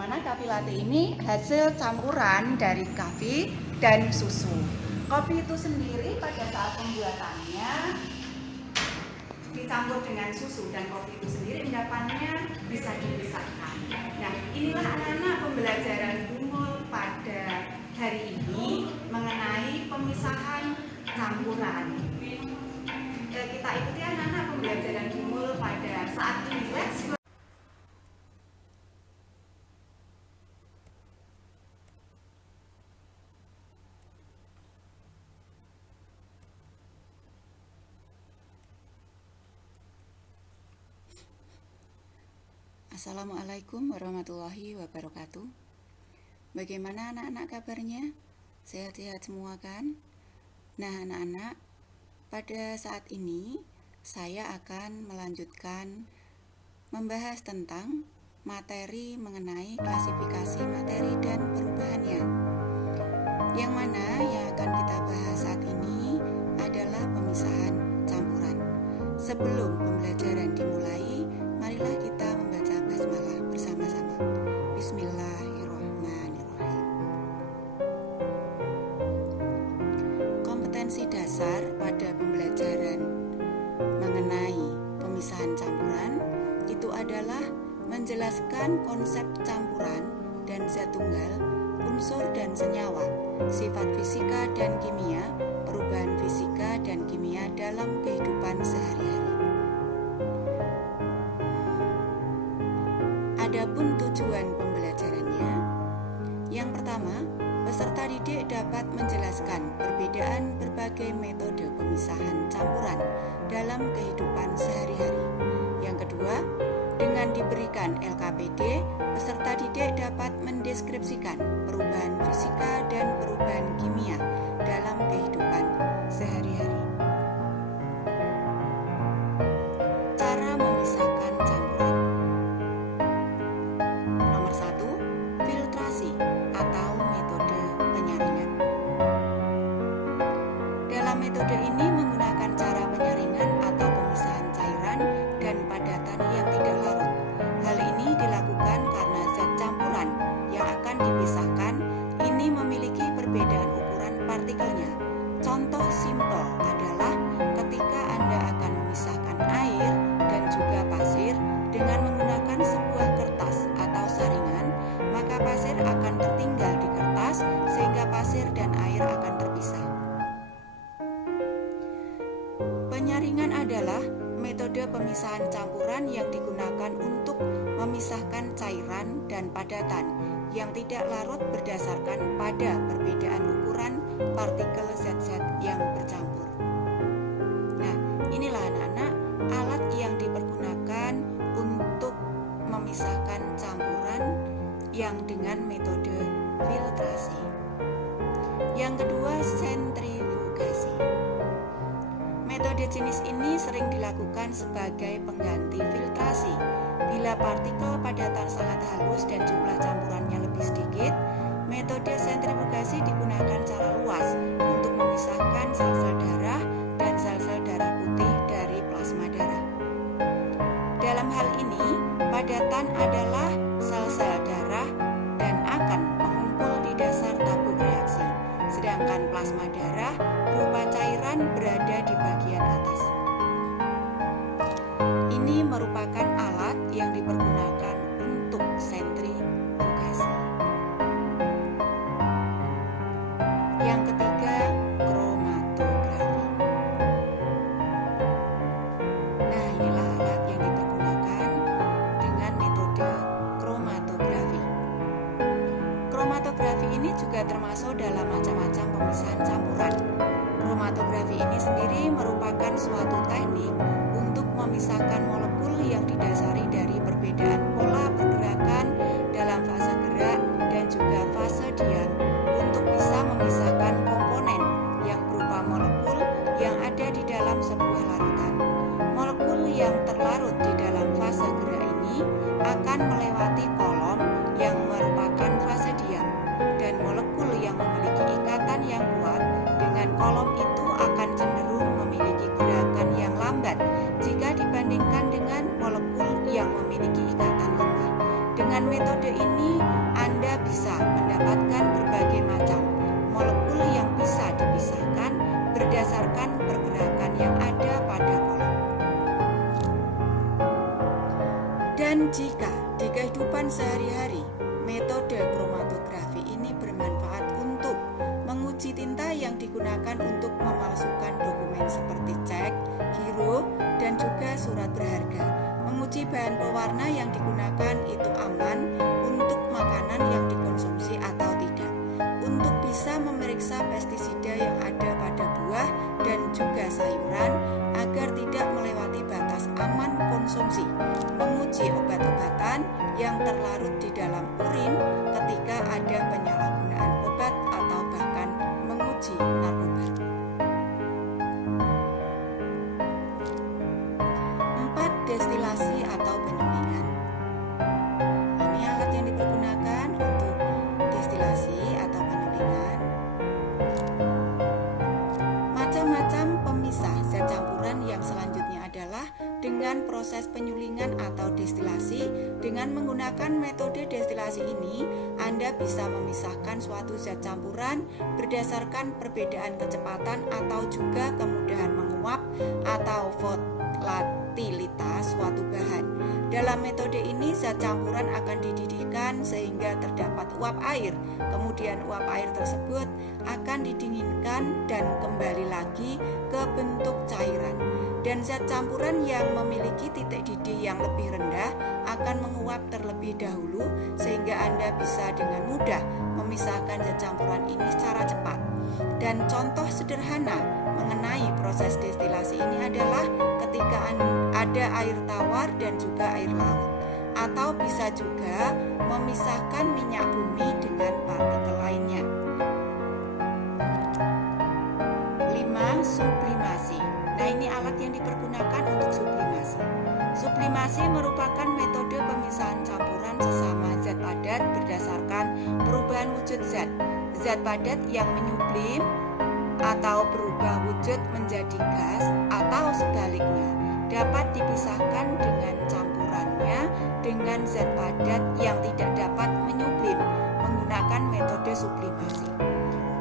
mana kopi latte ini hasil campuran dari kopi dan susu. Kopi itu sendiri pada saat pembuatannya dicampur dengan susu dan kopi itu sendiri endapannya bisa dipisahkan. Nah, inilah anak-anak pembelajaran Gumul pada hari ini mengenai pemisahan campuran. Kita ikuti anak-anak pembelajaran Gumul pada saat ini. Let's go. Assalamualaikum warahmatullahi wabarakatuh. Bagaimana anak-anak kabarnya? Sehat-sehat semua kan? Nah anak-anak, pada saat ini saya akan melanjutkan membahas tentang materi mengenai klasifikasi materi dan perubahannya. Yang mana yang akan kita bahas saat ini adalah pemisahan campuran. Sebelum pembelajaran dimulai, marilah kita membaca basmalah bersama-sama. Bismillahirrahmanirrahim. Kompetensi dasar pada pembelajaran mengenai pemisahan campuran itu adalah menjelaskan konsep campuran dan zat tunggal, unsur dan senyawa, sifat fisika dan kimia, perubahan fisika dan kimia dalam kehidupan sehari-hari. Adapun tujuan pembelajarannya, yang pertama, peserta didik dapat menjelaskan perbedaan berbagai metode pemisahan campuran dalam kehidupan sehari-hari. Yang kedua, dengan diberikan LKPD, peserta didik dapat mendeskripsikan perubahan fisika dan perubahan kimia dalam kehidupan sehari-hari. Cara memisahkan campuran. Nomor 1, filtrasi atau metode penyaringan. Dalam metode ini menggunakan cara penyaringan atau pemisahan cairan dan padatan yang tidak larut. Hal ini dilakukan karena zat campuran yang akan dipisahkan ini memiliki perbedaan ukuran partikelnya. Contoh simpel adalah ketika Anda akan memisahkan air dan juga pasir dengan menggunakan sebuah kertas atau saringan, maka pasir akan tertinggal di kertas sehingga pasir dan air akan terpisah. Penyaringan adalah metode pemisahan campuran yang digunakan untuk memisahkan cairan dan padatan yang tidak larut berdasarkan pada perbedaan ukuran partikel zat-zat yang bercampur. Nah, inilah anak-anak alat yang dipergunakan untuk memisahkan campuran yang dengan metode filtrasi. Yang kedua, sentrifugasi. Metode jenis ini sering dilakukan sebagai pengganti filtrasi. Bila partikel padatan sangat halus dan jumlah campurannya lebih sedikit, metode sentrifugasi digunakan secara luas untuk memisahkan sel-sel darah dan sel-sel darah putih dari plasma darah. Dalam hal ini, padatan adalah sel-sel darah dan akan mengumpul di dasar tabung reaksi, sedangkan plasma darah berupa cairan berada di bagian atas. Ini merupakan alat yang dipergunakan untuk sentrifugasi. Yang ketiga, kromatografi. Nah, inilah alat yang dipergunakan dengan metode kromatografi. Kromatografi ini juga termasuk dalam macam-macam pemisahan campuran. Kromatografi ini sendiri merupakan suatu teknik untuk memisahkan molekul yang didasari dari perbedaan pola pergerakan dalam fase gerak dan juga fase diam untuk bisa memisahkan komponen yang berupa molekul yang ada di dalam sebuah larutan. Molekul yang terlarut di dalam fase gerak ini akan melewati kolom yang merupakan fase diam, dan molekul yang memiliki ikatan yang kuat dengan kolom itu akan cenderung memiliki gerakan yang lambat jika dibandingkan dengan molekul yang memiliki ikatan lemah. Dengan Dengan metode ini, Anda bisa mendapatkan berbagai macam molekul yang bisa dipisahkan berdasarkan pergerakan yang ada pada kolom. Dan jika di kehidupan sehari-hari, metode kromatografi ini bermanfaat untuk menguji tinta yang digunakan untuk memalsukan dokumen seperti cek, giro, dan juga surat berharga. Menguji bahan pewarna yang digunakan itu aman untuk makanan yang dikonsumsi atau tidak. Untuk bisa memeriksa pestisida yang ada pada buah dan juga sayuran agar tidak melewati batas aman konsumsi. Menguji obat-obatan yang terlarut di dalam urin ketika ada penyalahgunaan obat atau bahkan menguji narkoba. 4. Destilasi atau penyulingan. Ini alat yang dipergunakan untuk destilasi atau penyulingan. Macam-macam pemisah zat campuran yang selanjutnya adalah dengan proses penyulingan atau destilasi. Dengan menggunakan metode destilasi ini, Anda bisa memisahkan suatu zat campuran berdasarkan perbedaan kecepatan atau juga kemudahan menguap atau volatilitas suatu bahan. Dalam metode ini, zat campuran akan dididihkan sehingga terdapat uap air. Kemudian uap air tersebut akan didinginkan dan kembali lagi ke bentuk cairan. Dan zat campuran yang memiliki titik didih yang lebih rendah akan menguap terlebih dahulu sehingga Anda bisa dengan mudah memisahkan zat campuran ini secara cepat. Dan contoh sederhana mengenai proses destilasi ini adalah ketika ada air tawar dan juga air laut, atau bisa juga memisahkan minyak bumi dengan partikel lainnya. 5. Sublimasi. Nah, ini alat yang dipergunakan untuk sublimasi. Sublimasi merupakan metode pemisahan campuran sesama zat padat berdasarkan perubahan wujud zat. Zat padat yang menyublim atau berubah wujud menjadi gas atau sebaliknya dapat dipisahkan dengan campurannya dengan zat padat yang tidak dapat menyublim menggunakan metode sublimasi.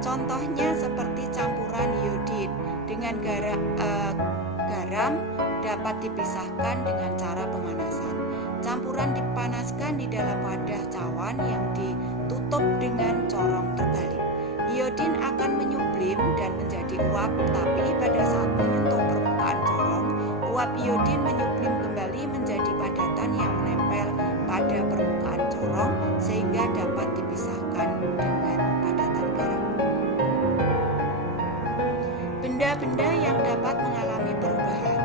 Contohnya seperti campuran iodin dengan garam dapat dipisahkan dengan cara pemanasan. Campuran dipanaskan di dalam wadah cawan yang ditutup dengan corong terbalik. Iodin akan menyublim dan menjadi uap, tapi pada saat menyentuh permukaan corong, uap iodin menyublim kembali menjadi padatan yang menempel pada permukaan corong sehingga dapat dipisahkan dengan padatan garam. Benda-benda yang dapat mengalami perubahan.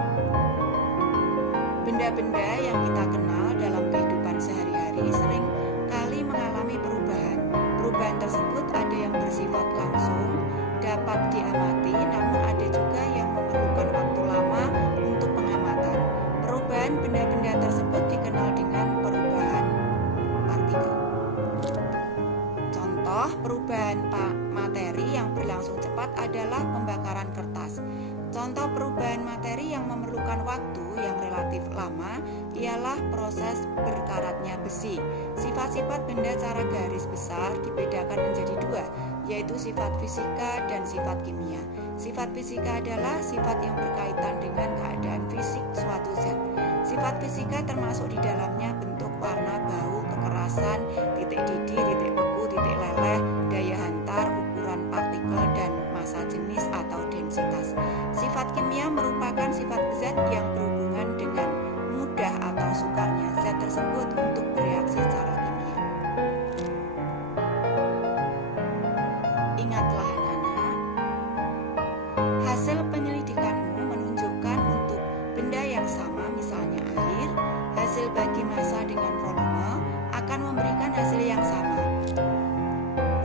Benda-benda yang kita kenal dalam kehidupan sehari-hari sering kali mengalami perubahan. Perubahan tersebut ada yang bersifat langsung, dapat diamati, namun ada juga yang memerlukan waktu lama untuk pengamatan. Perubahan benda-benda tersebut dikenal dengan perubahan partikel. Contoh perubahan materi yang berlangsung cepat adalah pembakaran kertas. Contoh perubahan materi yang memerlukan waktu yang relatif lama ialah proses berkaratnya besi. Sifat-sifat benda secara garis besar dibedakan menjadi dua, yaitu sifat fisika dan sifat kimia. Sifat fisika adalah sifat yang berkaitan dengan keadaan fisik suatu zat. Sifat fisika termasuk di dalamnya bentuk, warna, bau, kekerasan, titik didih, titik beku, titik leleh, daya hantar, ukuran partikel, dan massa jenis atau densitas. Sifat kimia merupakan sifat zat yang berhubungan dengan mudah atau sukarnya zat tersebut untuk bereaksi secara kimia. Ingatlah anak-anak, hasil penyelidikanmu menunjukkan untuk benda yang sama, misalnya air, hasil bagi massa dengan volume akan memberikan hasil yang sama.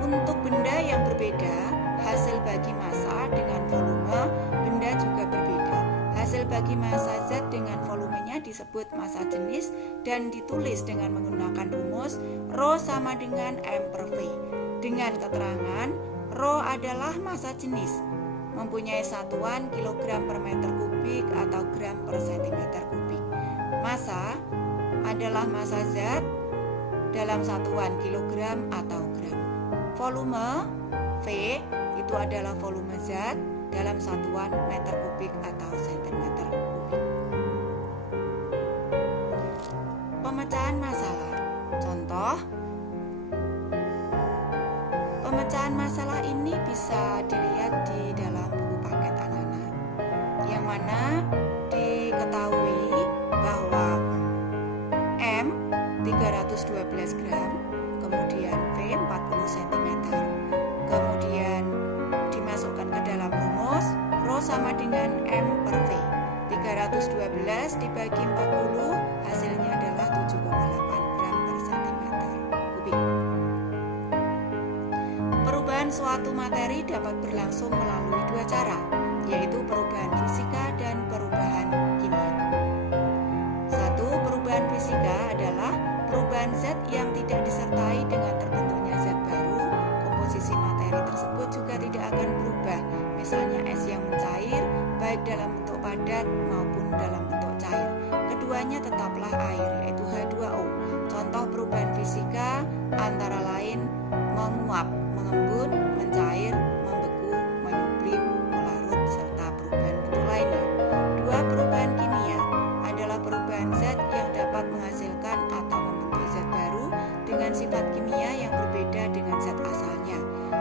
Untuk benda yang berbeda, hasil bagi massa dengan volume benda juga berbeda. Hasil bagi massa zat dengan volumenya disebut massa jenis dan ditulis dengan menggunakan rumus Rho sama dengan M per V. Dengan keterangan Rho adalah massa jenis, mempunyai satuan kilogram per meter kubik atau gram per sentimeter kubik. Massa adalah massa zat dalam satuan kilogram atau gram. Volume V itu adalah volume zat dalam satuan meter kubik atau sentimeter kubik. Pemecahan masalah. Contoh, pemecahan masalah ini bisa dilihat di dalam buku paket anak-anak, yang mana diketahui bahwa M 312 gram, kemudian V 40 cm, kemudian dimasukkan ke dalam rumus, Rho sama dengan M per V. 312 dibagi 40 hasilnya adalah 7,8 gram per centimeter kubik. Perubahan suatu materi dapat berlangsung melalui dua cara, yaitu perubahan fisika dan perubahan kimia. Satu, perubahan fisika adalah perubahan zat yang tidak disertai dengan terbentuknya zat baru. Komposisi materi tersebut juga tidak akan berubah, misalnya es yang mencair, baik dalam bentuk padat maupun dalam bentuk cair. Keduanya tetaplah air, yaitu H2O. Contoh perubahan fisika antara lain menguap, mengembun, mencair, membeku, menyublim, melarut, serta perubahan bentuk lainnya. Dua, perubahan kimia adalah perubahan zat yang dapat menghasilkan atau membentuk zat baru dengan sifat kimia yang berbeda dengan zat asalnya.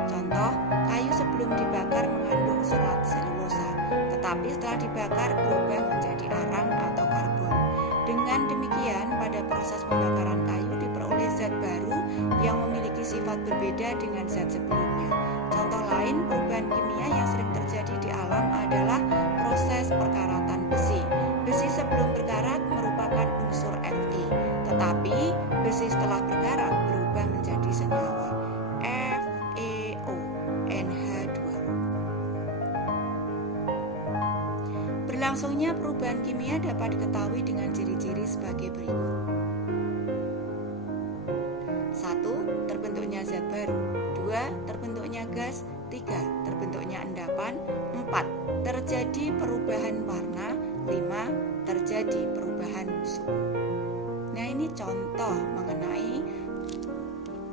Contoh, kayu sebelum dibakar mengandung serat selulosa, tetapi setelah dibakar berubah menjadi arang atau karbon. Dengan demikian, pada proses pembakaran kayu diperoleh zat baru yang memiliki sifat berbeda dengan zat sebelumnya. Contoh lain perubahan kimia yang sering terjadi di alam adalah proses perkaratan besi. Besi sebelum berkarat merupakan unsur Fe, tetapi besi setelah berkarat berubah menjadi senyawa FeO, NH2O. Berlangsungnya perubahan kimia dapat diketahui dengan ciri-ciri sebagai berikut. 1. Terbentuknya zat baru. 2. Terbentuknya gas. 3. Terbentuknya endapan. 4. Terjadi perubahan warna. 5. Terjadi perubahan suhu. Nah, ini contoh mengenai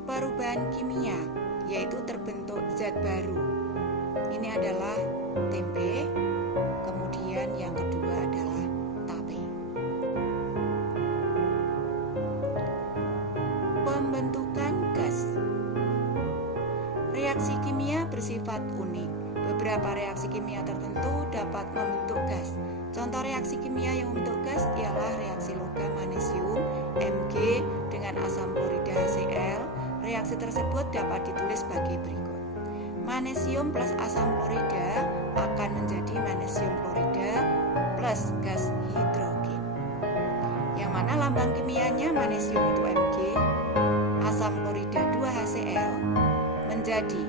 perubahan kimia, yaitu terbentuk zat baru. Ini adalah tempe, kemudian yang kedua adalah tape. Pembentukan gas. Reaksi kimia bersifat unik. Beberapa reaksi kimia tertentu dapat membentuk gas. Contoh reaksi kimia yang membentuk gas ialah reaksi logam manesium Mg dengan asam klorida HCl. Reaksi tersebut dapat ditulis sebagai berikut. Manesium plus asam klorida akan menjadi manesium klorida plus gas hidrogen. Yang mana lambang kimianya manesium itu Mg, asam klorida 2HCl menjadi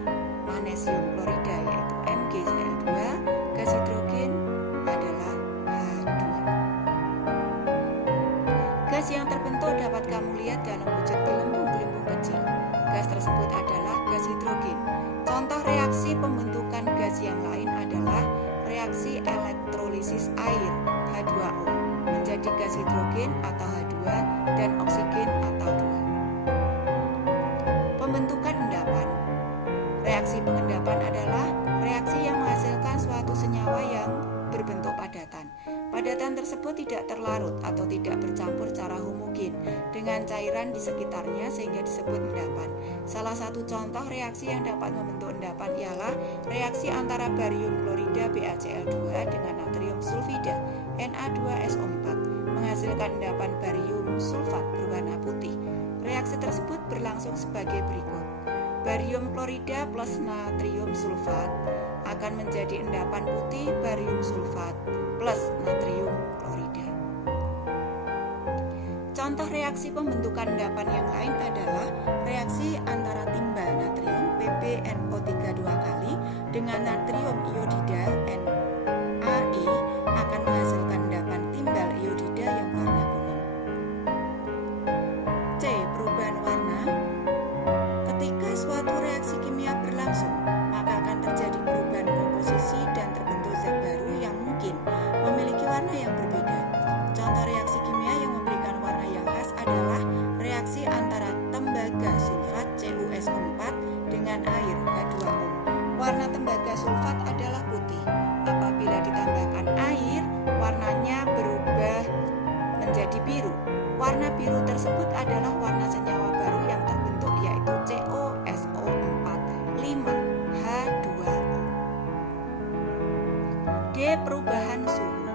manesium klorida yaitu MgCl2, gas hidrogen adalah H2. Gas yang terbentuk dapat kamu lihat dalam wujud gelembung-gelembung kecil. Gas tersebut adalah gas hidrogen. Contoh reaksi pembentukan gas yang lain adalah reaksi elektrolisis air H2O menjadi gas hidrogen atau H2 dan oksigen atau 2. Pembentukan endapan. Reaksi pengendapan adalah reaksi yang menghasilkan suatu senyawa yang berbentuk padatan. Padatan tersebut tidak terlarut atau tidak bercampur secara homogen dengan cairan di sekitarnya sehingga disebut endapan. Salah satu contoh reaksi yang dapat membentuk endapan ialah reaksi antara barium klorida BaCl2 dengan natrium sulfida Na2SO4 menghasilkan endapan barium sulfat berwarna putih. Reaksi tersebut berlangsung sebagai berikut. Barium klorida plus natrium sulfat akan menjadi endapan putih barium sulfat plus natrium klorida. Contoh reaksi pembentukan endapan yang lain adalah reaksi antara timbal natrium PbNO3 2 kali dengan natrium iodida NaE akan menghasilkan endapan timbal iodida yang warna kuning. C. Perubahan warna. Ketika suatu reaksi kimia berlangsung, maka akan terjadi perubahan komposisi dan terbentuk zat baru yang mungkin memiliki warna yang berbeda. Contoh reaksi kimia yang memberikan warna yang khas adalah reaksi antara Warna biru tersebut adalah warna senyawa baru yang terbentuk, yaitu COSO4 5H2O. D. Perubahan suhu.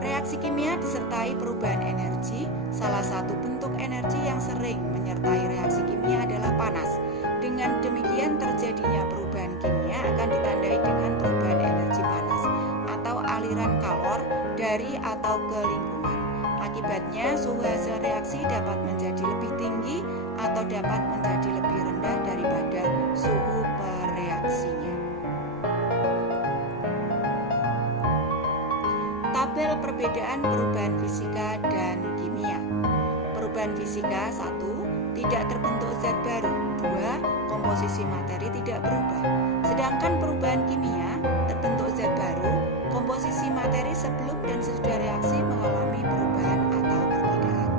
Reaksi kimia disertai perubahan energi. Salah satu bentuk energi yang sering menyertai reaksi kimia adalah panas. Dengan demikian, terjadinya perubahan kimia akan ditandai dengan perubahan energi panas atau aliran kalor dari atau ke lingkungan. Akibatnya, suhu hasil reaksi dapat menjadi lebih tinggi atau dapat menjadi lebih rendah daripada suhu pereaksinya. Tabel perbedaan perubahan fisika dan kimia. Perubahan fisika: 1. Tidak terbentuk zat baru. 2. Komposisi materi tidak berubah. Sedangkan perubahan kimia: terbentuk zat baru, komposisi materi sebelum dan sesudah reaksi mengalami perubahan atau perbedaan.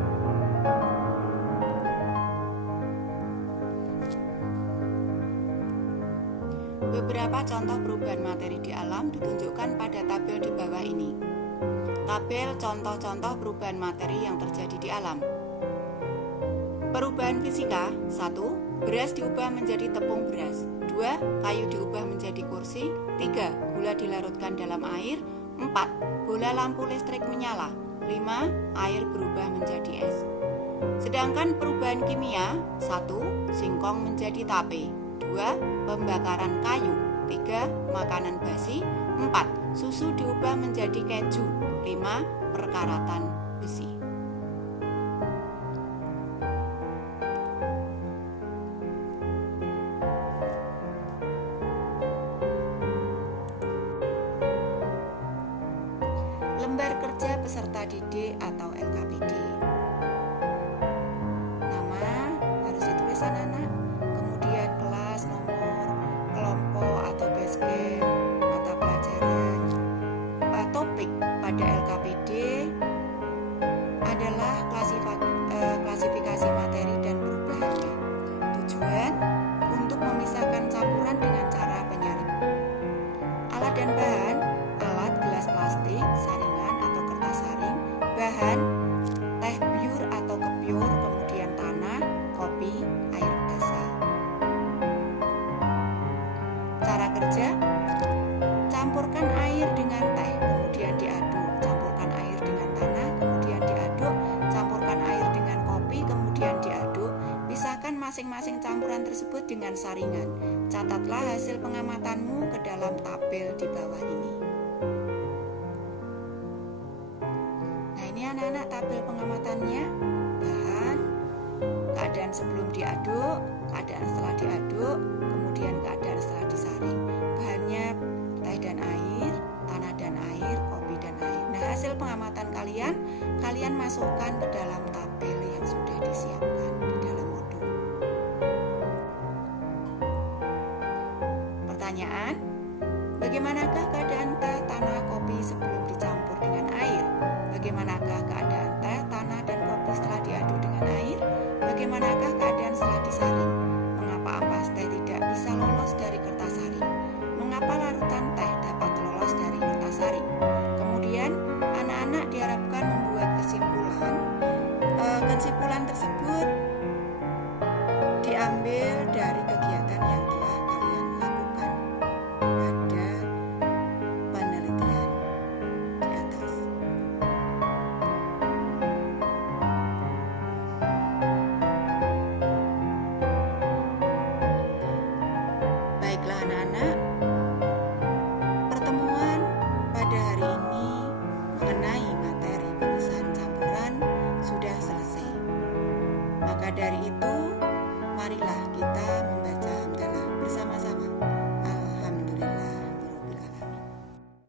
Beberapa contoh perubahan materi di alam ditunjukkan pada tabel di bawah ini. Tabel contoh-contoh perubahan materi yang terjadi di alam. Perubahan fisika: 1. Beras diubah menjadi tepung beras. 2. Kayu diubah menjadi kursi. 3. Gula dilarutkan dalam air. 4. Bola lampu listrik menyala. 5. Air berubah menjadi es. Sedangkan perubahan kimia: 1. Singkong menjadi tape. 2. Pembakaran kayu. 3. Makanan basi. 4. Susu diubah menjadi keju. 5. Perkaratan besi. Lembar kerja peserta didik atau LKPD. Nama harus ditulis anak-anak, kemudian kelas, nomor, kelompok atau base camp, mata pelajaran. Topik pada LKPD adalah klasifikasi materi dan perubahannya. Tujuan: untuk memisahkan campuran dengan cara penyaring. Alat dan bahan: alat gelas plastik, saringan atau kertas saring, bahan teh biur atau kepiur, kemudian tanah, kopi, air basah. Cara kerja: campurkan air dengan teh, kemudian diaduk. Campurkan air dengan tanah, kemudian diaduk. Campurkan air dengan kopi, kemudian diaduk. Pisahkan masing-masing campuran tersebut dengan saringan. Catatlah hasil pengamatanmu ke dalam tabel di bawah ini. Nah, ini anak-anak tabel pengamatannya. Bahan, keadaan sebelum diaduk, keadaan setelah diaduk, kemudian keadaan setelah disaring. Bahannya teh dan air, tanah dan air, kopi dan air. Nah, hasil pengamatan kalian masukkan ke dalam tabel yang sudah disiapkan di dalam modul. Pertanyaan: bagaimanakah keadaan teh, tanah, kopi sebelum dicampur dengan air? Bagaimanakah keadaan teh, tanah, dan kopi setelah diaduk dengan air? Bagaimanakah